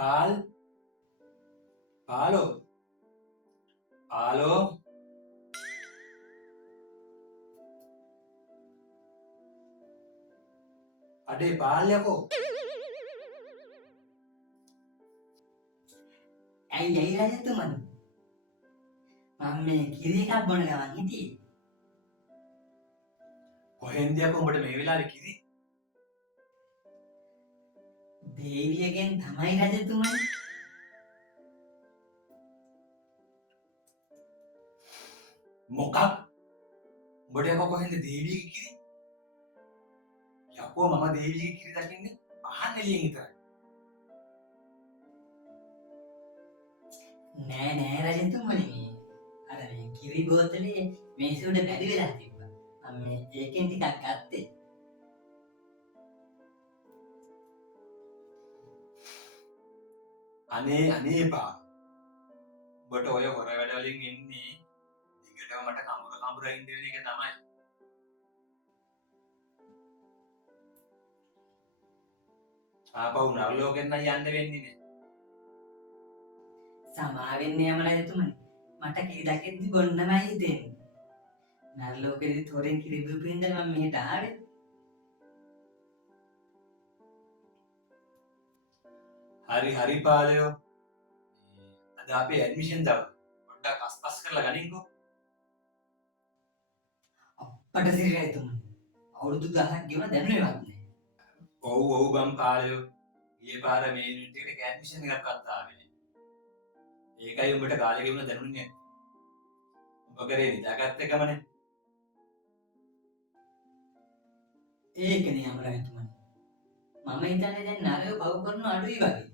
පාල් පාලෝ පාලෝ අඩේ පාල්යකෝ ඇයි රජතුමනි මම මේ කිරි එකක් බොන ගමන් හිටියේ. කොහෙන්ද යකෝ උඹට මේ වෙලාවේ කිරි දේවියගෙන් තමයි රජතුමනි. මොකක් උඹට යකෝ කොහෙන්ද දේවියගේ කිරි යකෝ මම දේවියගේ කිරි දකින්නේ අහන්න එළියෙන් විතරයි නෑ රජතුමනි අර මේ කිරි බෝතලේ මේසෙ උඩ බැරි වෙලා තිබ්බා. මම මේ ඒකෙන් ටිකක් ගත්තේ. අනේ බා උඹට ඔය හොර වැඩ වලින් එන්නේ දිගටම මට කඹර ඉන්න වෙන එක තමයි ආපහු නරලෝකෙන් නම් යන්න වෙන්නේ නේ සමාවෙන්න යම රජතුමනි. මට කිරි දකිද්දි බොන්නමයි හිතෙන්නේ. නරලෝකෙදි තොරෙන් කිරි බීපු ඉඳලා මම මෙහෙට ආවේ. හරි පාලයෝ අද අපේ ඇඩ්මිෂන් දවස් පොඩ්ඩක් අස්පස් කරලා ගනින්කෝ අපට සිරි රජතුමනි අවුරුදු 10ක් ගෙවන දැනුනේවත් නෑ. ඔව් බම් පාලයෝ ඊයේ පාර මේ යුනිට් එකට ඇඩ්මිෂන් එකක් අත්තාවේ ඒකයි උඹට කාලේ ගෙවුන දැනුන්නේ උඹ කරේ නිදාගත්ත ගමනේ ඒකනේ යම රජතුමනි. මම හිතන්නේ දැන් නරයෝ පව් කරන අඩුයි වගේ.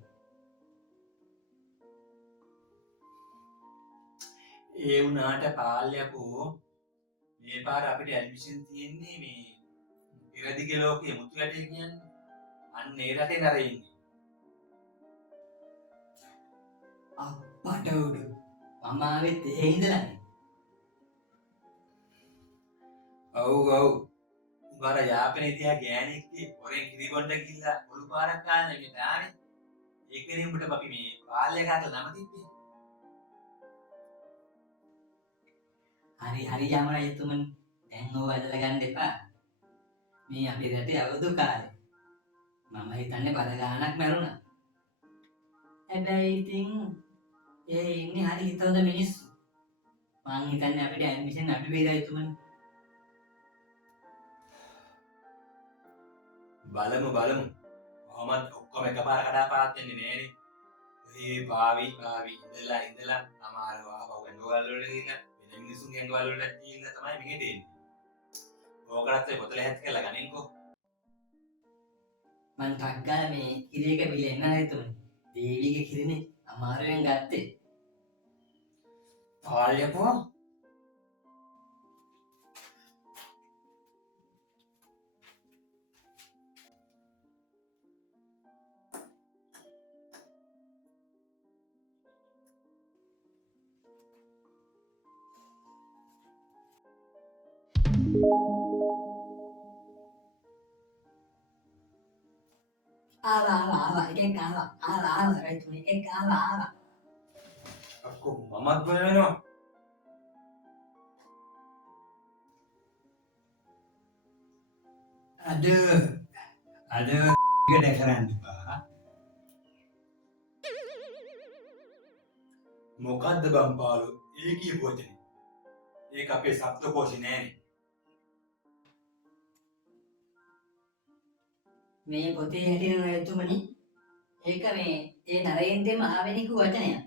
ඒ වුණාට පාල්යකෝ මේ පාර අපිට ඇඩ්මිෂන් තියෙන්නේ මේ ඉරදිගේ ලෝකයේ මුතු යටේ කියන්නේ අන්න ඒ රටේ නර ඉන්නේ අපට උඩු මම ආවෙත් ඒ ඉඳලානේ. ඔව් උඹර යාපනයේ තියා ගෑණික්ගේ හොරෙන් කිරි බොන්න ගිහිල්ලා මුළු පාරක් ගන්න එක දානේ ඒකනේ උඹට අපි මේ පාල්යකට නම තිබ්බේ හරි යම රජතුමනි. දැන් ඕව ඇදලා ගන්න එපා. මේ අපේ රටේ අවුරුදු කාලේ මම හිතන්නේ බර ගානක් මැරුණා. හැබැයි ඉතින් ඒ ඉන්නේ හරි හිතවද මිනිස්සු. මං හිතන්නේ අපිට ඇඩ්මිෂන් අඩු වෙයි රජතුමනි. බලමු කොහොමද ඔක්කොම එකපාර කඩාපාත් වෙන්නේ නෑනේ ඔහේ පාවි ඉඳලා අමාරු ආපහු ඇඟවල වලට ගිහින් වෙන මිනිස්සුන්ගේ ඇඟවල වලට ගිහින් තමයි මෙහෙට එන්නේ ඕකටත් ඒ පොතල හැත් කරලා ගනින්කෝ මං ටක් ගාලා මේ කිරි එක බිලෙන්න රජතුමනි. දේවිගේ කිරිනේ අමාරුවෙන් ගත්තේ. පාල්යකෝ ආවා එකෙක් ආවා රජතුමනි එකෙක් ආවා. අක්කෝ මමත් බය වෙනවා අද ඉගඩ කරන්න බා මොකද්ද බම් පාලු ඒ කියපු වචනේ ඒක අපේ සප්තකෝෂේ නෑනේ මේ පොතේ හැටින රජතුමනි ඒක මේ ඒ නරේන්ද්‍රම ආවෙනික වචනයක්.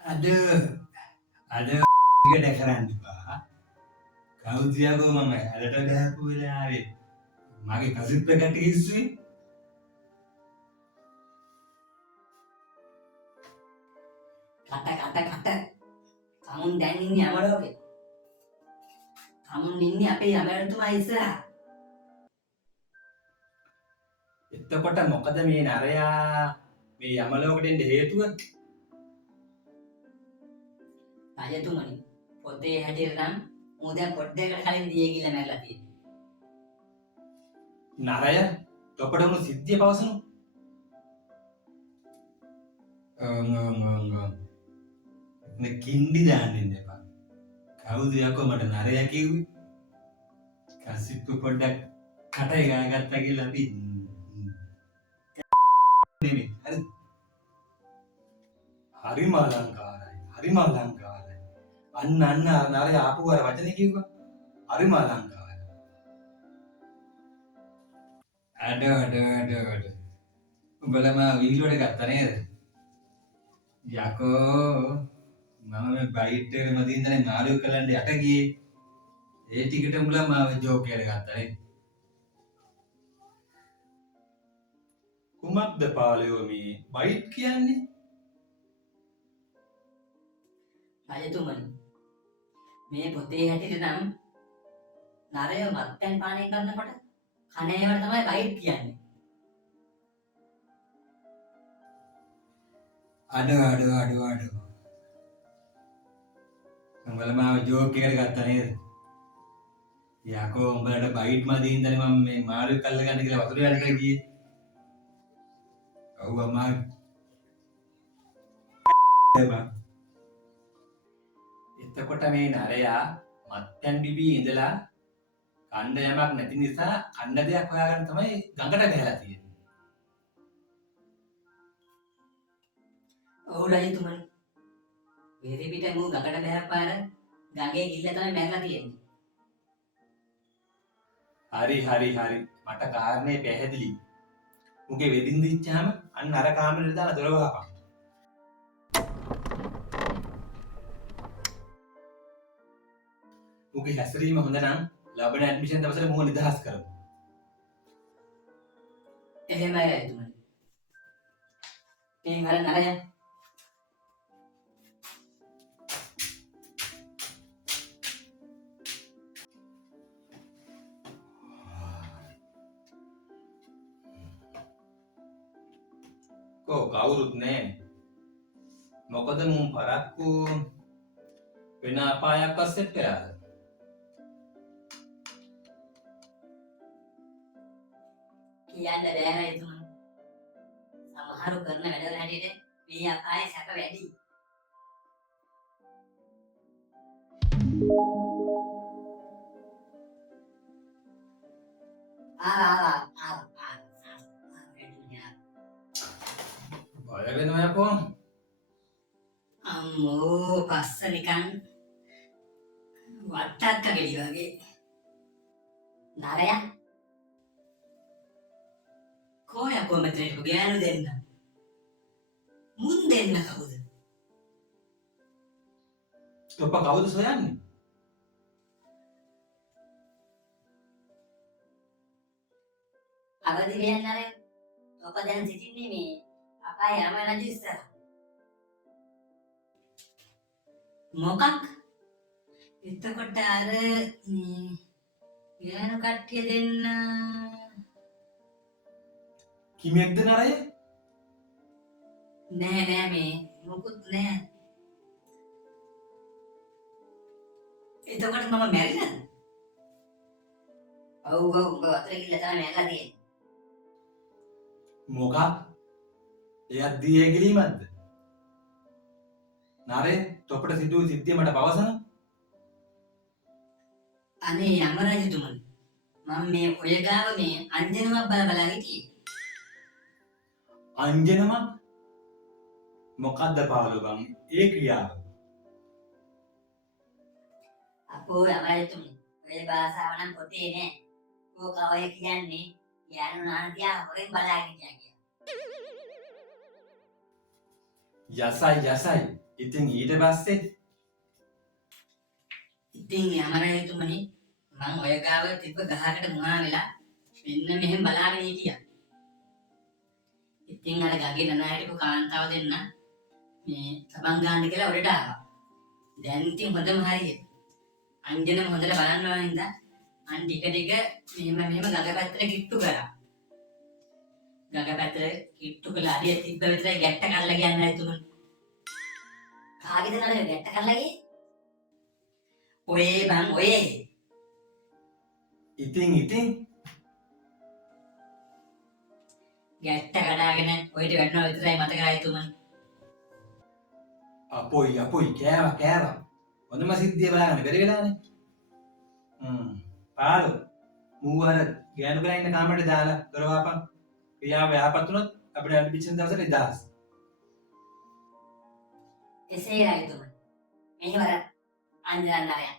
අද ඉගඩ කරන්න බා කවුද යකෝ මම ඇලට ගහපු වෙලාවේ මගේ කසිප් එකට හිස්සුවේ කට තමුන් දැන් ඉන්නේ යමලෝකේ. තමුන් ඉන්නේ අපේ යමරතුමා ඉස්සරහා. එතකොට මොකද මේ නරයා මේ යමලෝකට එන්න හේතුව රජතුමනි පොතේ හැටියට නම් ඌ දැන් පොඩ්ඩකට කලින් දියේ ගිහලා මැරලා තියෙනවා. නරය තොපට වුණු සිද්ධිය පවසනු. කින්ඩි දාන්න එපා. කවුද යකෝ මට නරයා කිව්වේ? කසිප්පු පොඩ්ඩක් කටේ ගාගත්තා කියලා අපි නෙමෙයි. හරිම අලංකාරයි. හරිම අලංකාරයි. අන්න නරයා ආපු අර වචනේ කිව්වා. හරිම අලංකාරයි. අඩ. උඹලම වීඩියෝ එක ගත්තා නේද? යකෝ මම මේ බයිට් එකට මදින්දනේ මාළු කලන්න යට ගියේ. ඒ ටිකට උඹලා මාව ජෝක් එකට ගත්තා නේ. කුමක්ද පාළුවෝ මේ බයිට් කියන්නේ? රජතුමනි, මේ පොතේ හැටියට නම් නරය මත්පැන් පානය කරනකොට කණේවට තමයි බයිට් කියන්නේ. අඩ. උඹලා මාව ජෝක් එකට ගත්තා නේද? යකෝ උඹලට බයිට් මදින්දනේ මම මේ මාළු කල්ල ගන්න කියලා වතුර යන්නට ගියේ. ඔව් අම්මා. එතකොට මේ නරයා මත්පැන් බිබී ඉඳලා කණ්ඩ යමක් නැති නිසා කන්න දෙයක් හොයාගන්න තමයි ගඟට ගහලා තියෙන්නේ. ඔව් රජතුමනි. වේරි පිට මූ ගඟට බහැපාර ගඟේ ගිල්ල තමයි මැරලා තියෙන්නේ. හරි. මට කාරණේ පැහැදිලි. මුගේ වෙදින් දිච්චාම අන්න අර කාමරේට දාලා දොර වහපන්. මුගේ හැසිරීම හොඳ නම් ලබන ඇඩ්මිෂන් දවසට මුව නිදහස් කරමු. එහෙමයි රජතුමනි. මේ වර නරය කවුරුත් නෑ. මොකද මුන් පරක්කු වෙන අපායක් පස්සෙත් වෙලාද? කියන්න බෑ රජතුමනි. සමහරු කරන වැඩවල හැටියට මේ අපායේ සැප වැඩි. බය වෙනවා යකෝ. අම්මෝ පස්ස නිකන් වට්ටක්ක ගෙඩි වගේ. නරයා කොහොමද මෙතන ගෑනු දෙන්න? මුන් දෙන්න කවුද? තොප කවුද සොයන්නේ? අවදි වෙන්න අර ඔබ දැන් සිටින්නේ මේ අපාය යම රජු ඉස්සර. මොකක්? එතකොට අර ගෑනු කට්ටිය දෙන්න කිමෙක්ද නරය? නෑ මේ මොකුත් නෑ. එතකොට මම මැරිලාද? ඔව් උඹ වතුර ගිල්ල තමයි මැරලා තියෙන්නේ. මොකක්? එයත් දියේ ගිලීමක්ද? නරේ තොපට සිදුවූ සිද්ධිය මට පවසන. අනේ යම රජතුමනි, මම මේ ඔය ගාව මේ අංජනමක් බලා හිටියේ. අංජනමක්? මොකද්ද පාළු බං ඒ ක්‍රියාව? අපෝ යම රජතුමනි, ඔය භාෂාව නම් පොතේ නෑ. ඕක ඔය කියන්නේ යන නාන්තියා හොරෙන් බලාගෙන ඉන්නවා කියලා. යසයි. ඉතින් ඊට පස්සේ ඉතින් යමරජතුමනි, මං ඔය ගාව තිබ්බ ගහකට මුහා වෙලා මෙන්න මෙහෙම බලාගෙන හිටියා. ඉතින් අර ගගේ නනා හිටපු කාන්තාව දෙන්න මේ සබන් ගන්න කියලා උඩට ආවා. දැන් ඉතින් හොඳම හරියට අංජනම හොඳට බලන්න ඕන හින්දා අන් ටික මෙහෙම ගඟ පැත්තට කිට්ටු කරා. ගඟ පැත්තට කිට්ටු කළා. හරිය තිබ්බ විතරයි ගැට්ට කරලා ගියන්න රජතුමනි. කාගේද නේද ගැට්ට කරලා ගියේ? ඔයේ බං ඔයේ. ඉතින් ගැට්ට කඩාගෙන ඔයිට වැටෙනවා විතරයි මතක රජතුමනි. අපොයි කෑවා. හොඳම සිද්ධිය බලන්න බැරි වෙලානේ. පාලු මූ අර ගෑනු කරා ඉන්න කාමරේට දාලා කරවාපන්. පියාව යහපත් වුණොත් අපිට අඩි පිටින් දවසට නිදහස්. එසේ රජතුමනි. මෙහිවර අන්ජනන්නරයන්.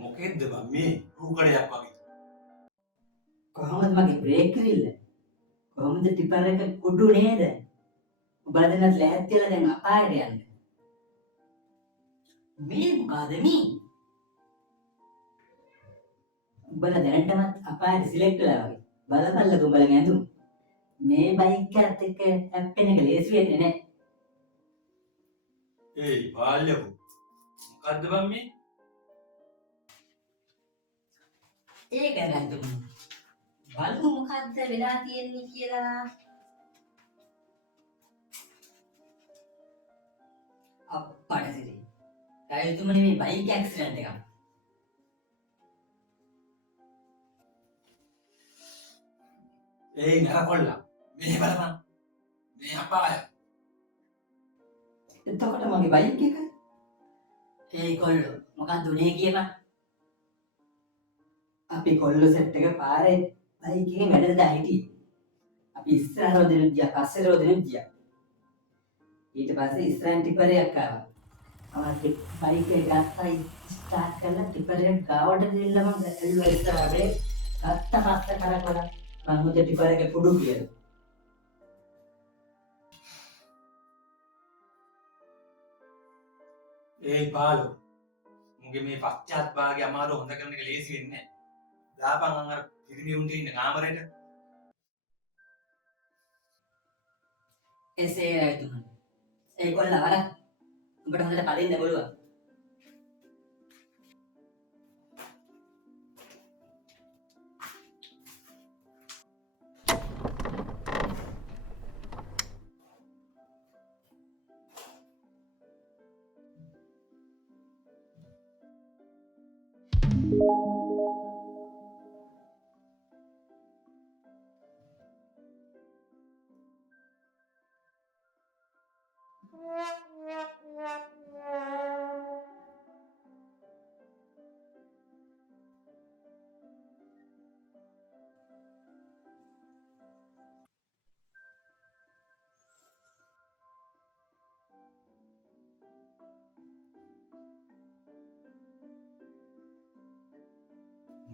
මොකෙද්ද බං මේ රූකඩයක් වගේ. කොහොමද මගේ බ්‍රේක් කිරිල්ල? කොහොමද ටිපර් එක කුඩු නේද? ඔබලා දෙන්නත් ලෑස්ති වෙලා දැන් අපායට යන්න. මේ මොකද මේ? ඔබලා දැනටමත් අපායට සිලෙක්ට් වෙලා වගේ. බලපල්ලක ඔබලා ඇඳුම්. මේ බයික් එකත් එක්ක හැප්පෙන එක ලේසි වෙන්නේ නැහැ. පාල්යකෝ මොකද්ද බං මේ? ඒක රජතුමනි. බලමු මොකද්ද වෙලා තියෙන්නේ කියලා. අප්පඩ සිරි. රජතුමනි මේ බයික් ඇක්සිඩන්ට් එකක්. නරකොල්ලා මේ බලපන්. මේ අපාය. එතකොට මගේ බයික් එක? කොල්ලෝ මොකක්ද උනේ කියපන්. අපි කොල්ලෝ සෙට් එක පාරේ බයික් එකෙන් වැඩට දා හිටියේ. අපි ඉස්සරහ රෝදෙනුත් ගියා පස්සේ රෝදෙනුත් ගියා. ඊට පස්සේ ඉස්සරහින් ටිපරයක් ආවා. මම බයික් එක ගත්තා ස්ටාර්ට් කරලා ටිපර් එක ගාවට දෙන්න මම ඇල්ලුවා ඉස්සරහට. අත්ත පස්ස කරකවලා මම මුද ටිපර් එක කුඩු කියලා. පාලු මුගේ මේ පශ්චාත් භාගය අමාරු හොඳ කරන එක ලේසි වෙන්නේ නැහැ. දාපන් අර පිරිමි උන්ට ඉන්න කාමරේට. එසේ රජතුමනි. ඒගොල්ලෝ වර උඹට හොඳට පදින්න බලුවා.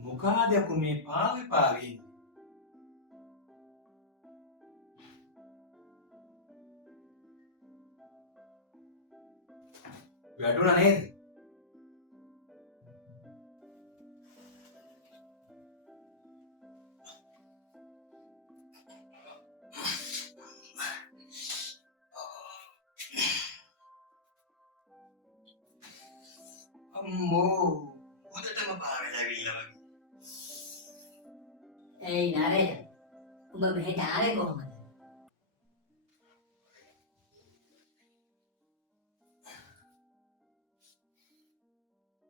මොකාද යකෝ මේ පාවි ඉන්නේ? වැටුණා නේද? අම්මෝ උදටම පාවෙලා ඇවිල්ලා වගේ. නරේ උඹ මෙහෙට ආවේ කොහොමද?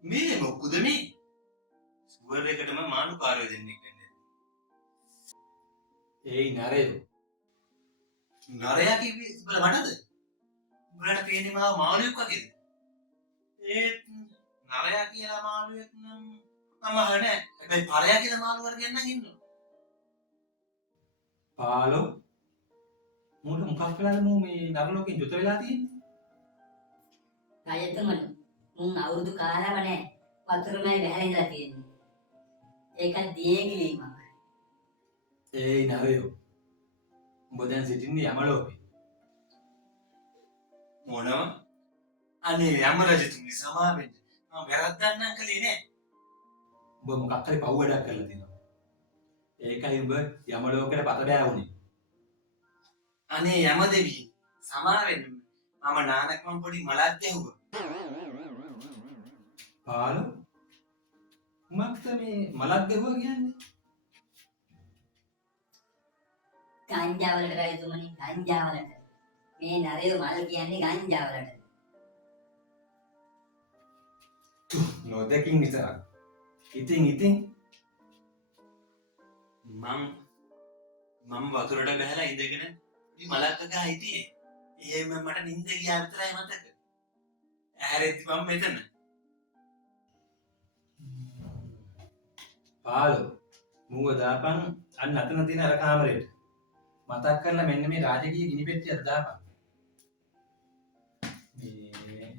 මේ මොකද මේ? සුවර් එකටම මානුකාරයෝ දෙන්නෙක් වෙන්නේ. නරේ. නරයා කිව්වේ උඹලා මටද? උඹලට පේන්නේ මාව මාළුවෙක් වගේද? නරයා කියලා මාළුවෙක් නම් මම නැහැ. හැබැයි පරයා කියලා මාළු වර්ගයක් නම් ඉන්නවා. පාලෝ මොකට මොකක් වෙලාද මේ නර ලෝකෙන් ජොත වෙලා තියෙන්නේ? රජතුමනි මුන් අවුරුදු කාලම නැහැ. වතුරමයි බහැලා ඉඳලා තියෙන්නේ. ඒක දියේගිලීමක්. නරයෝ. උඹ දැන් සිටින්නේ යම ලෝකේ. මොනවා? අනේ යම රජතුමනි සමාවෙන්න. මම වැරද්දක් නම් කළේ නෑ. උඹ මොකක් හරි පව් වැඩක් කරලා තියෙනවා. ඒකයි උඹ යම ලෝකෙට පත බෑ වුනේ. අනේ යම දෙවි සමාව වෙන්න. මම නානකම පොඩි මලක් ගැහුවා. පාලු කුමක්ද මේ මලක් ගැහුවා කියන්නේ? ගංජාවලට රජතුමනි ගංජාවලට. මේ නරය මල් කියන්නේ ගංජාවලට. නොදකින් විතරක්. ඉතින් මම වතුරට බහැලා ඉඳගෙන ඉතින් මලක් ගහ හිටියේ. එහෙම මට නිින්ද ගියා විතරයි මතක. ඇහැරෙද්දි මම මෙතන. පාලු මුව දාපන් අන්න අතන තියෙන අර කාමරේට. මතක් කරලා මෙන්න මේ රාජකීය ගිනි පෙට්ටියට දාපන්. මේ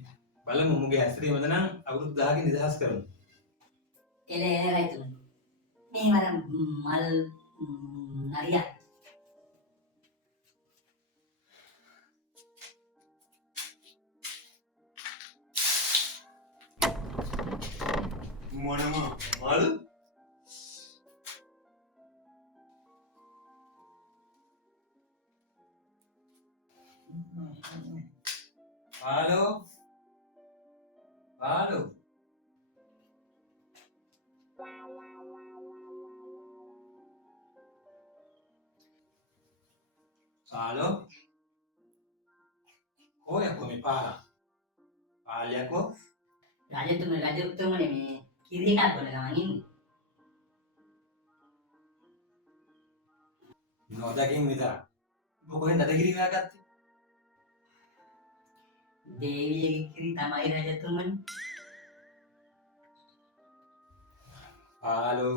බලමු මුගේ ඇස්තරීමද නම් අවුරුදු 10කින් නිදහස් කරමු. එල රජතුමනි. මේ වර මල් නරියක්. මොනම මල්? පාලු කොයක්කො මේ පාලයක්කො රජතුමනි මේ කිරි එකක් බොන ගමන් ඉන්නේ. නොදකින් විතරක්. ඔබ කොහෙන්ද අද කිරි හොයාගත්තේ? දේවියගේ කිරි තමයි රජතුමනි. පාලු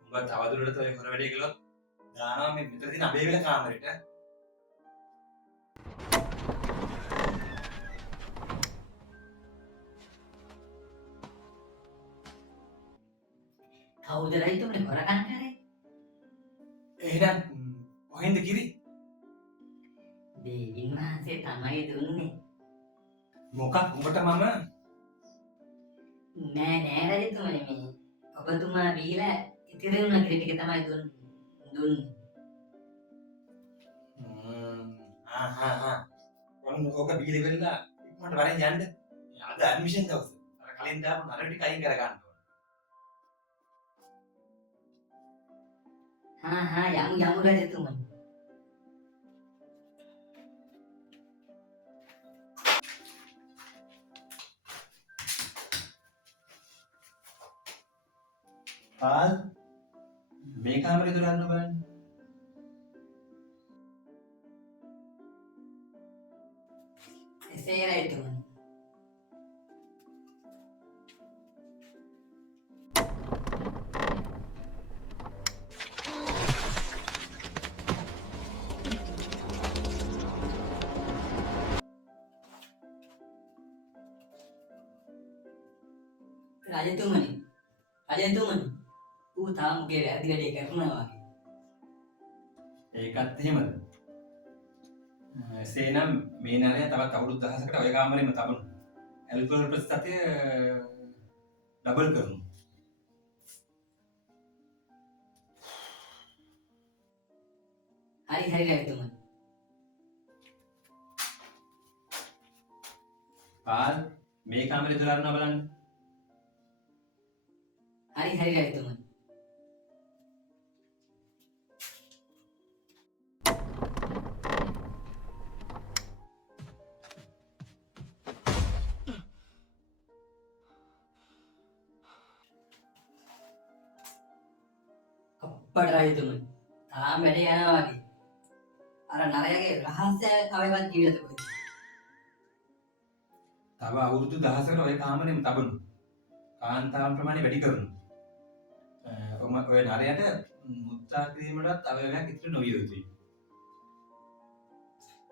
උඹ තවදුරටත් ඔය හොර වැඩේ කළොත් දානවා මේ මෙතන තියෙන අබේ වෙල කාමරේට. කවුද රජතුමනි හොරකම් කරේ? එහෙනම් කොහෙන්ද කිරි? දෙවියන් වහන්සේ තමයි දුන්නේ. මොකක් උඹට මම නෑ රජතුමනි මේ ඔබතුමා බීලා ඉතිරි වුණ කිරි ටික තමයි දුන්නේ. ඔන්න ඕක බීලි වෙලා ඉක්මනට වරෙන් යන්න. අද ඇඩ්මිෂන් දවස. අර කලින් දාපු නර ටික අයින් කර ගන්න ඕන. යමු රජතුමනි. පාල් මේ කාමරේ දොර අරන් බලන්න. එසේ රජතුමනි. රජතුමනි ඌ තාම මුගේ වැරදි වැඩේ කරනවා වගේ. ඒකත් එහෙමද? එසේනම් මේ නරය තවත් අවුරුදු 1000කට ඔය කාමරේම තබමු. ඇල්කොහොල් ප්‍රතිශතය ඩබල් කරමු. හරි රජතුමනි. පාල් මේ කාමරේ දොර අරනවා බලන්න. හරි රජතුමනි. අප්පට රජතුමනි. තාම වැඩේ යනවා වගේ. අර නරයගේ රහස්‍ය කවයවත් කිව්වද කොහෙද? තව අවුරුදු 1000කට ඔය කාමරේම තබමු. කාන්තාවන් ප්‍රමාණය වැඩි කරමු. ඔය නරයට මුත්‍රා ක්‍රීමටත් අවයවයක් ඉතුරු නොවිය යුතුයි.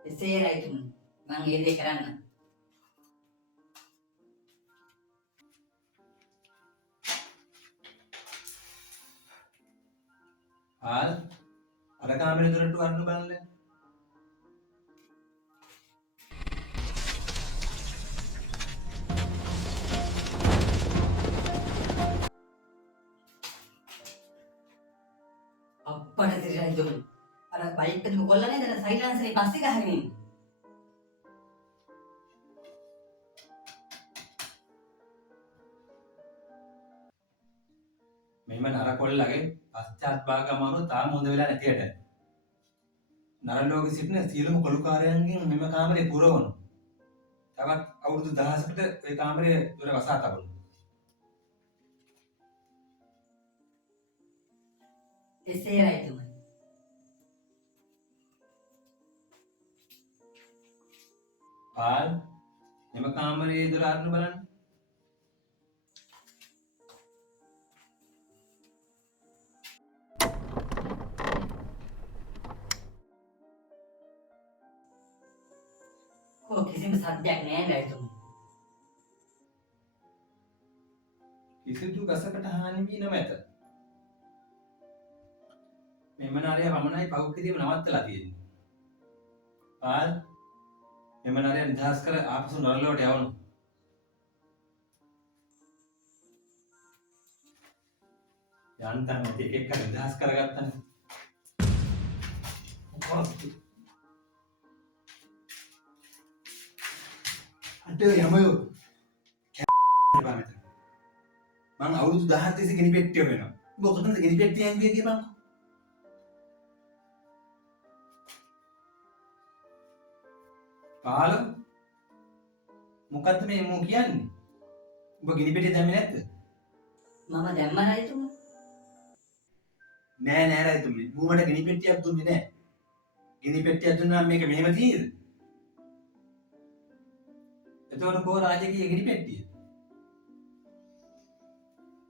එසේ රජතුමනි. මං ඒ දේ කරන්නම්. පාල් අර කාමරේ දොරටු අරන් බලන්න. අප්පට රජතුමනි. අර බයික් එකේ කොල්ලා නේද සයිලන්සරේ පස්සේ ගහගෙන ඉන්නේ. මෙහෙම නර කොල්ලගේ පශ්චාත්භාග අමාරුව තාම හොඳ වෙලා නැතියට නර ලෝකෙ සිටින සියලුම කොළුකාරයන්ගෙන් මෙම කාමරේ පුරවනු. තවත් අවුරුදු 1000කට ওই කාමරේ දොර වසා තබනු. එසේ රජතුමනි. පාල් මෙම කාමරේ දොර අරන් බලන්න. කිසිම සද්දයක් නෑ රජතුමනි. කිසිදු ගසකට හානි වී නොමැත. මෙම නරය වමනයි පහු කිරීම නවත්තලා තියෙන්නේ. පාල් මෙම නරය නිදහස් කර ආපසු නරලොවට යවනු. යන්තම් ඇති එක එක නිදහස් කරගත්තනේ. අඩේ යමයෝ එපා මෙතන. මං අවුරුදු 1000 තිස්සේ ගිනි පෙට්ටිය වෙනවා. උඹ කොතනද ගිනි පෙට්ටිය ඇංගුවේ කියපන්. පාල මොකද්ද මේ මෝ කියන්නේ? උඹ ගිනි පෙට්ටිය දැම්මේ නැද්ද? මම දැම්ම රජතුමනි. නෑ නෑ රජතුමනි. ඌ මට ගිනි පෙට්ටියක් දුන්නේ නෑ. ගිනි පෙට්ටියක් දුන්නා නම් මේක මෙහෙම තියෙද? එතකොට කෝ රාජකීය ගිනි පෙට්ටිය?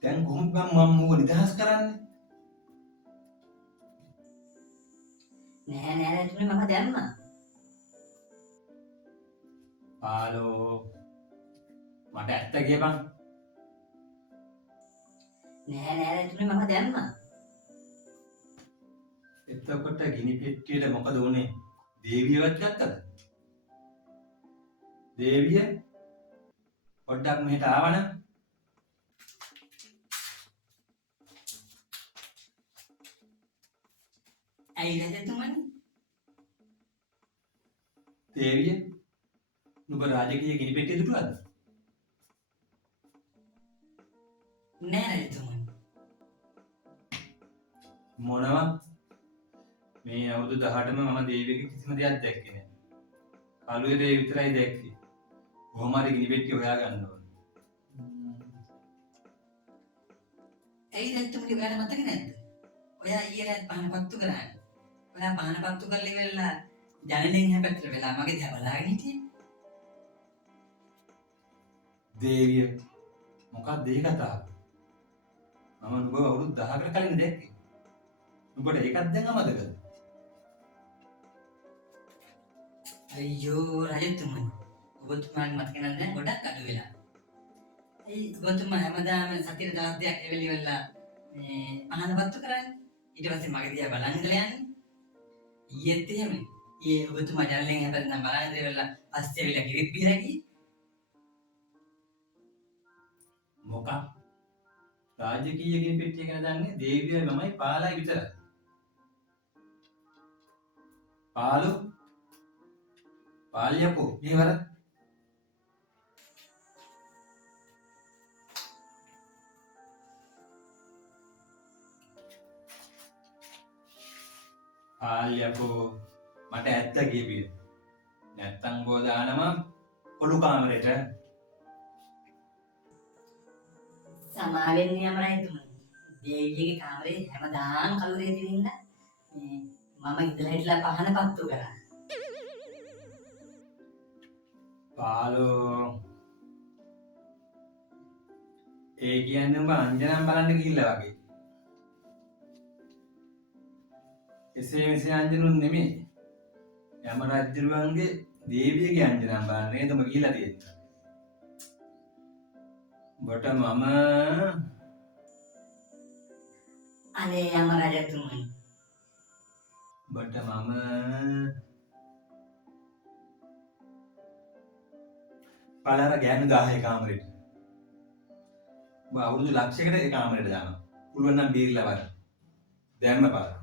දැන් කොහොමද මම මූව නිදහස් කරන්නේ? නෑ නෑ රජතුමනි මම දැම්මා. පාලෝ මට ඇත්ත කියපන්. නෑ නෑ රජතුමනි මම දැම්මා. එතකොට ගිනි පෙට්ටියට මොකද වුනේ? දේවියවත් ගත්තද? දේවිය පොඩ්ඩක් මෙහෙට ආවනම් ඇයි රජතුමනි? දේවිය නුඹ රාජකීය ගිනි පෙට්ටිය දුටුවද? නෑ රජතුමනි. මොනවා? මේ අවුරුදු 18ම මම දේවියගේ කිසිම දෙයක් දැක්කේ නෑ. කළුවේ දේ විතරයි දැක්කේ. කොහොම හරි ගිනි පෙට්ටිය හොයාගන්න ඕනේ. ඇයි රජතුමනි ඔයාලා මතක නැද්ද? ඔයා ඊයේ රාත් පහන පත්තු කරානේ. ඔයා පහන පත්තු කරලා ඉවරලා ජනලෙන් හැපැත්තට වෙලා මගේ දිහා බලාගෙන හිටියේ. දේවිය මොකක්ද ඒ කතාව? මම නුඹ අවුරුදු 10කට කලින් දැක්කේ. නුඹට ඒකත් දැන් අමතකද? අයියෝ රජතුමනි. ඔබතුමාට මතක නැද්ද ගොඩක් අඩු වෙලා. ඒ ඔබතුමා හැමදාම සතියේ දවස් දෙකක් එවෙලි වෙලා මේ පහන පත්තු කරන්නේ. ඊට පස්සේ මගේ දිහා බලන් ඉඳලා යන්නේ. ඊයේත් එහෙම. ඊයේ ඔබතුමා ජනලෙන් හැපැත්තෙන් බලන් ඉඳලා පස්සේ වෙලා කිරිත් බීලා ගියේ. මොකක්? රාජකීය ගිනි පෙට්ටිය ගැන දන්නේ දේවියයි මමයි පාලයි විතරයි. පාලු පාලියකෝ මේ වර පාලියකෝ මට ඇත්ත කියපිය. නැත්තම් ගෝ දානම කොළු කාමරේට. සමාවෙන්න යම රජතුමනි. දේවියගේ කාමරේ හැමදාම කලුරේ තිනින්න මේ මම ඉඳලා හිටලා පහන පත්තු කරා. පාලෝ ඒ කියන්නේ උඹ අංජනම් බලන්න ගිහිල්ලා වගේ. එසේ මෙසේ අංජනුන් නෙමෙයි. යම රජුරුවන්ගේ දේවියගේ අංජනම් බලන්න නේද උඹ ගිහිල්ලා තියෙන්නේ. බට මම අනේ යම රජතුමනි. බට මම පාලාර ගෑනු 10 කාමරේට. ඔබ අවුරුදු ලක්ෂයකට ඒ කාමරේට දානවා. පුළුවන් නම් බීරිලා බලන්න. දැම්ම පාලා.